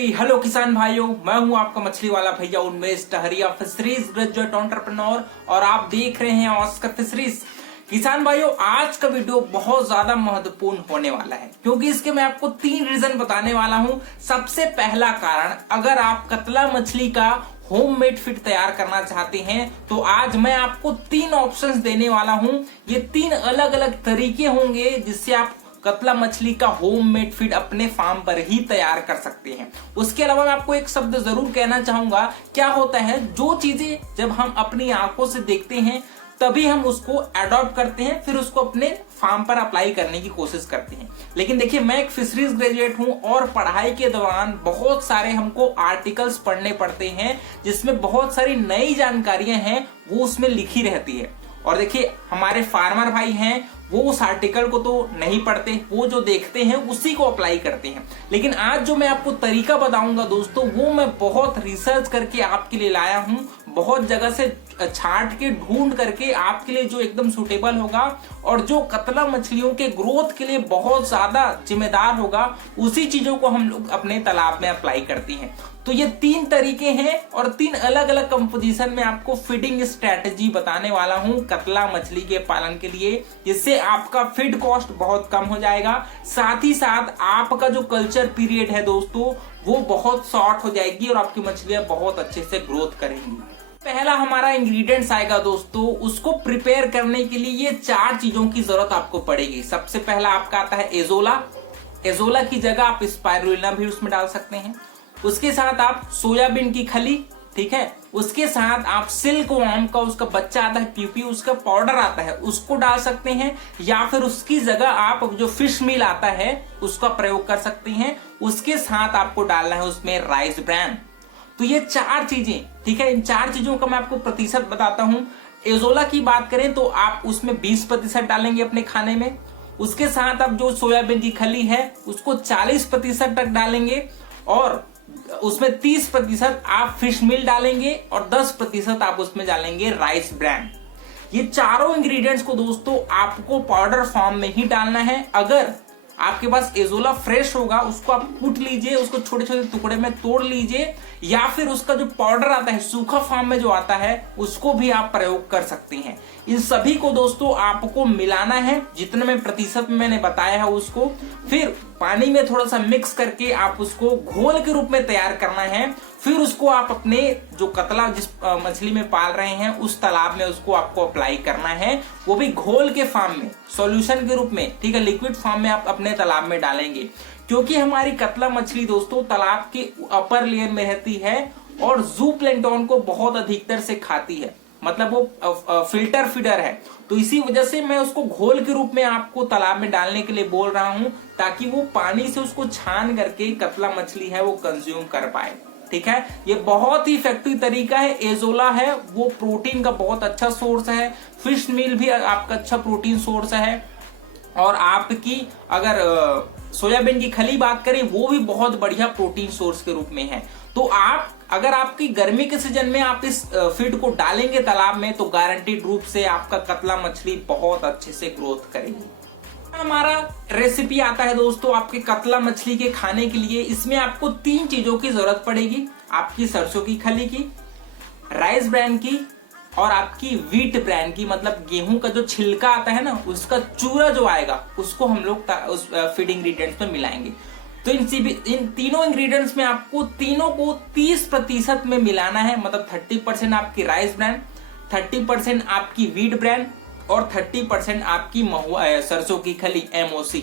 Hello किसान भाइयों, मैं हूं आपका मछली वाला भैया उन्मेष टहरिया, फिशरीज ग्रेजुएट एंटरप्रेन्योर और आप देख रहे हैं ऑस्कर फिशरीज। किसान भाइयों, आज का वीडियो बहुत ज्यादा महत्वपूर्ण होने वाला है क्योंकि इसके मैं आपको 3 रीजन बताने वाला हूं। सबसे पहला कारण, अगर आप कतला मछली का होममेड फीड तैयार करना चाहते हैं तो आज मैं आपको 3 ऑप्शंस देने वाला हूं। ये 3 अलग अलग तरीके होंगे जिससे आप कतला मछली का होममेड फीड अपने फार्म पर ही तैयार कर सकते हैं। उसके अलावा मैं आपको एक शब्द जरूर कहना चाहूंगा, क्या होता है जो चीजें जब हम अपनी आंखों से देखते हैं तभी हम उसको अडॉप्ट करते हैं, फिर उसको अपने फार्म पर अप्लाई करने की कोशिश करते हैं। लेकिन देखिए, मैं एक फिशरीज ग्रेजुएट हूं और पढ़ाई के दौरान बहुत सारे हमको आर्टिकल्स पढ़ने पड़ते हैं जिसमें बहुत सारी नई जानकारियां हैं वो उसमें लिखी रहती है। और देखिए, हमारे फार्मर भाई हैं वो उस आर्टिकल को तो नहीं पढ़ते, वो जो देखते हैं उसी को अप्लाई करते हैं। लेकिन आज जो मैं आपको तरीका बताऊंगा दोस्तों, वो मैं बहुत रिसर्च करके आपके लिए लाया हूं, बहुत जगह से छांट के ढूंढ करके आपके लिए जो एकदम सुटेबल होगा और जो कतला मछलियों के ग्रोथ के लिए बहुत ज्यादा जिम्मेदार होगा, उसी चीजों को हम लोग अपने तालाब में अप्लाई करती हैं। तो ये 3 तरीके हैं और 3 अलग अलग कंपोजिशन में आपको फीडिंग स्ट्रेटजी बताने वाला हूं कतला मछली के पालन के लिए, जिससे आपका फीड कॉस्ट बहुत कम हो जाएगा। साथ ही साथ आपका जो कल्चर पीरियड है दोस्तों, वो बहुत शॉर्ट हो जाएगी और आपकी मछलियां बहुत अच्छे से ग्रोथ करेंगी। पहला हमारा इंग्रेडिएंट्स आएगा दोस्तों, उसको प्रिपेयर करने के लिए ये 4 चीजों की जरूरत आपको पड़ेगी। सबसे पहला आपका आता है एजोला। एजोला की जगह आप स्पाइरुलिना भी उसमें डाल सकते हैं। उसके साथ आप सोयाबीन की खली, ठीक है। उसके साथ आप सिल्क वॉर्म का उसका बच्चा आता है, प्यूपी, उसका पाउडर आता है, उसको डाल सकते हैं, या फिर उसकी जगह आप जो फिश मील आता है उसका प्रयोग कर सकते हैं। उसके साथ आपको डालना है उसमें राइस ब्रैन। तो ये 4 चीजें, ठीक है। इन 4 चीजों का मैं आपको प्रतिशत बताता हूं। एजोला की बात करें तो आप उसमें 20% डालेंगे अपने खाने में। उसके साथ आप जो सोयाबीन की खली है उसको 40% तक डालेंगे और उसमें 30% आप फिश मील डालेंगे और 10% आप उसमें डालेंगे राइस ब्रैन। ये चारों इंग्रेडिएंट्स को दोस्तों आपको पाउडर फॉर्म में ही डालना है। अगर आपके पास एजोला फ्रेश होगा उसको आप कूट लीजिए, उसको छोटे छोटे टुकड़े में तोड़ लीजिए, या फिर उसका जो पाउडर आता है सूखा फॉर्म में जो आता है उसको भी आप प्रयोग कर सकते हैं। इन सभी को दोस्तों आपको मिलाना है जितने में प्रतिशत में मैंने बताया है उसको, फिर पानी में थोड़ा सा मिक्स करके आप उसको घोल के रूप में तैयार करना है। फिर उसको आप अपने जो कतला जिस मछली में पाल रहे हैं उस तालाब में उसको आपको अप्लाई करना है, वो भी घोल के फॉर्म में, सॉल्यूशन के रूप में, ठीक है। लिक्विड फॉर्म में आप अपने तालाब में डालेंगे, क्योंकि हमारी कतला मछली दोस्तों तालाब के अपर लेयर में रहती है और जू प्लैंक्टन को बहुत अधिकतर से खाती है, मतलब वो फिल्टर फीडर है। तो इसी वजह से मैं उसको घोल के रूप में आपको तालाब में डालने के लिए बोल रहा हूं, ताकि वो पानी से उसको छान करके कतला मछली है वो कंज्यूम कर पाए, ठीक है। ये बहुत ही इफेक्टिव तरीका है। एजोला है वो प्रोटीन का बहुत अच्छा सोर्स है, फिश मील भी आपका अच्छा प्रोटीन सोर्स है, और आपकी अगर सोयाबीन की खली बात करें वो भी बहुत बढ़िया प्रोटीन सोर्स के रूप में है। तो आप अगर आपकी गर्मी के सीजन में आप इस फीड को डालेंगे तालाब में तो गारंटीड रूप से आपका कतला मछली बहुत अच्छे से ग्रोथ करेगी। हमारा रेसिपी आता है दोस्तों आपके कतला मछली के खाने के लिए। इसमें आपको 3 चीजों की जरूरत पड़ेगी, आपकी सरसों की खली की, राइस ब्रैन की और आपकी व्हीट ब्रैन की, मतलब गेहूं का जो छिलका आता है ना उसका चूरा जो आएगा उसको हम लोग उस फीड इंग्रेडिएंट्स में मिलाएंगे। तो इन तीनों इंग्रेडिएंट्स में आपको तीनों को 30% में मिलाना है, मतलब 30% आपकी राइस ब्रैन, 30% आपकी व्हीट ब्रैन और 30% आपकी सरसों की खली MOC।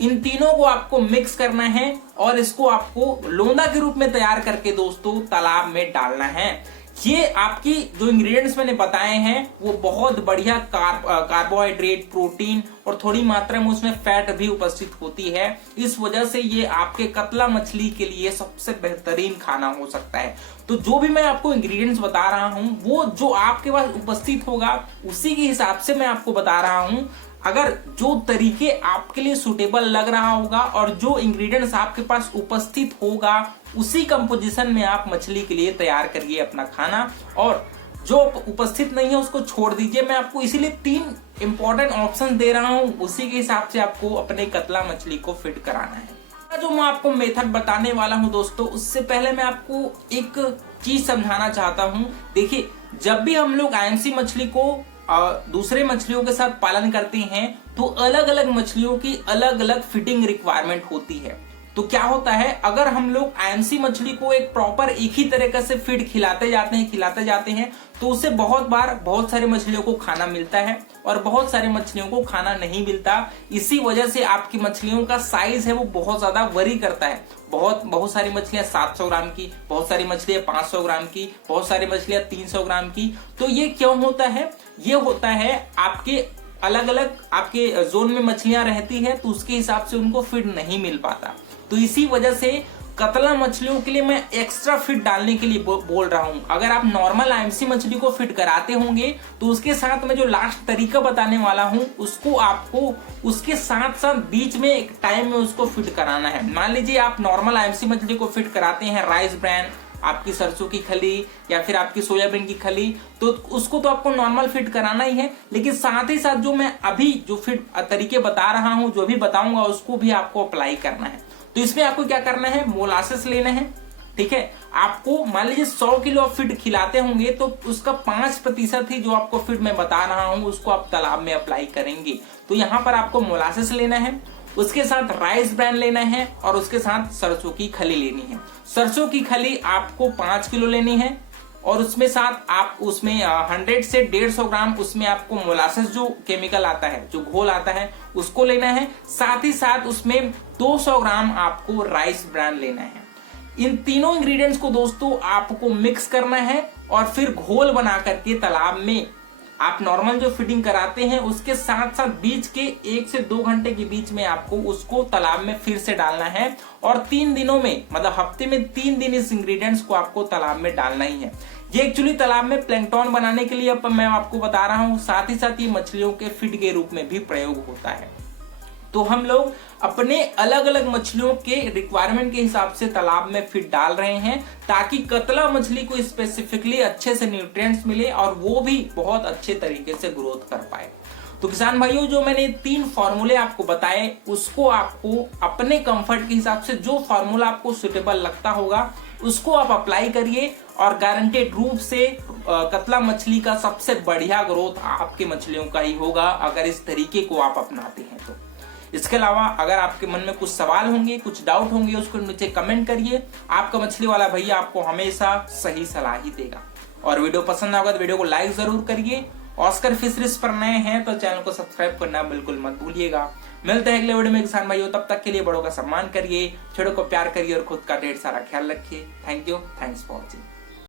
इन तीनों को आपको मिक्स करना है और इसको आपको लोंदा के रूप में तैयार करके दोस्तों तालाब में डालना है। ये आपकी जो इंग्रेडिएंट्स मैंने बताए हैं वो बहुत बढ़िया कार्बोहाइड्रेट, प्रोटीन और थोड़ी मात्रा में उसमें फैट भी उपस्थित होती है। इस वजह से ये आपके कतला मछली के लिए सबसे बेहतरीन खाना हो सकता है। तो जो भी मैं आपको इंग्रेडिएंट्स बता रहा हूं वो जो आपके पास उपस्थित होगा उसी के हिसाब से मैं आपको बता रहा हूं। अगर जो तरीके आपके लिए सुटेबल लग रहा होगा और जो इंग्रेडिएंट्स आपके पास उपस्थित होगा उसी कंपोजिशन में आप मछली के लिए तैयार करिए अपना खाना, और जो उपस्थित नहीं है उसको छोड़ दीजिए। मैं आपको इसीलिए 3 इंपॉर्टेंट ऑप्शन दे रहा हूं, उसी के हिसाब से आपको अपने कतला मछली को फिट कराना है। जो मैं आपको मेथड बताने वाला हूं दोस्तों, उससे पहले मैं आपको एक चीज समझाना चाहता हूं। देखिए, जब भी हम लोग आईएमसी मछली को दूसरे मछलियों के साथ पालन करते हैं तो अलग अलग मछलियों की अलग अलग फिटिंग रिक्वायरमेंट होती है। तो क्या होता है, अगर हम लोग आईएमसी मछली को एक प्रॉपर एक ही तरीके से फीड खिलाते जाते हैं तो उससे बहुत बार बहुत सारी मछलियों को खाना मिलता है और बहुत सारी मछलियों को खाना नहीं मिलता। इसी वजह से आपकी मछलियों का साइज है वो बहुत ज्यादा वरी करता है। बहुत सारी मछलियां 700 ग्राम की, बहुत सारी मछलियां 500 ग्राम की, बहुत सारी मछलियां 300 ग्राम की। तो ये क्यों होता है? ये होता है आपके अलग अलग आपके जोन में मछलियां रहती है तो उसके हिसाब से उनको फीड नहीं मिल पाता। तो इसी वजह से कतला मछलियों के लिए मैं एक्स्ट्रा फीड डालने के लिए बोल रहा हूं। अगर आप नॉर्मल आईएमसी मछली को फीड कराते होंगे तो उसके साथ में जो लास्ट तरीका बताने वाला हूं उसको आपको उसके साथ साथ बीच में एक टाइम में उसको फीड कराना है। मान लीजिए आप नॉर्मल आईएमसी मछली को फीड कराते हैं राइस ब्रान, आपकी सरसों की खली या फिर आपकी सोयाबीन की खली, तो उसको तो आपको नॉर्मल फीड कराना ही है, लेकिन साथ ही साथ जो मैं अभी जो फीड तरीके बता रहा हूं, जो भी बताऊंगा, उसको भी आपको अप्लाई करना है। तो इसमें आपको क्या करना है, मोलासेस लेना है। ठीक है, आपको मान लीजिए 100 किलो आप फीड खिलाते होंगे तो उसका 5% ही जो आपको फीड मैं बता रहा हूं उसको आप तालाब में अप्लाई करेंगे। तो यहाँ पर आपको मोलासेस लेना है, उसके साथ राइस ब्रान लेना है और उसके साथ सरसों की खली लेनी है। सरसों की खली आपको 5 किलो लेनी है और उसमें साथ आप उसमें 100 से 150 ग्राम उसमें आपको मोलासेस जो केमिकल आता है, जो घोल आता है, उसको लेना है। साथ ही साथ उसमें 200 ग्राम आपको राइस ब्रान लेना है। इन तीनों इंग्रेडिएंट्स को दोस्तों आपको मिक्स करना है और फिर घोल बना करके तालाब में आप नॉर्मल जो फीडिंग कराते हैं उसके साथ साथ बीच के 1 से 2 घंटे के बीच में आपको उसको तालाब में फिर से डालना है और 3 दिनों में, मतलब हफ्ते में 3 दिन इस इंग्रेडिएंट्स को आपको तालाब में डालना ही है। ये एक्चुअली तालाब में प्लैंकटन बनाने के लिए मैं आपको बता रहा हूँ, साथ ही साथ ये मछलियों के फीड के रूप में भी प्रयोग होता है। तो हम लोग अपने अलग अलग मछलियों के रिक्वायरमेंट के हिसाब से तालाब में फीड डाल रहे हैं ताकि कतला मछली को स्पेसिफिकली अच्छे से न्यूट्रिएंट्स मिले और वो भी बहुत अच्छे तरीके से ग्रोथ कर पाए। तो किसान भाइयों, जो मैंने 3 फॉर्मूले आपको बताए उसको आपको अपने कंफर्ट के हिसाब से जो फॉर्मूला आपको सुटेबल लगता होगा उसको आप अप्लाई करिए और गारंटेड रूप से कतला मछली का सबसे बढ़िया ग्रोथ आपके मछलियों का ही होगा अगर इस तरीके को आप अपनाते हैं तो। इसके अलावा अगर आपके मन में कुछ सवाल होंगे, कुछ डाउट होंगे, उसको नीचे कमेंट करिए। आपका मछली वाला भैया आपको हमेशा सही सलाह ही देगा। और वीडियो पसंद आएगा तो वीडियो को लाइक जरूर करिए। ऑस्कर फिशरीज पर नए हैं तो चैनल को सब्सक्राइब करना बिल्कुल मत भूलिएगा। मिलते हैं अगले वीडियो में किसान भाइयों, तब तक के लिए बड़ों का सम्मान करिए, छोटों को प्यार करिए और खुद का ढेर सारा ख्याल रखिए। Thank you, thanks for watching.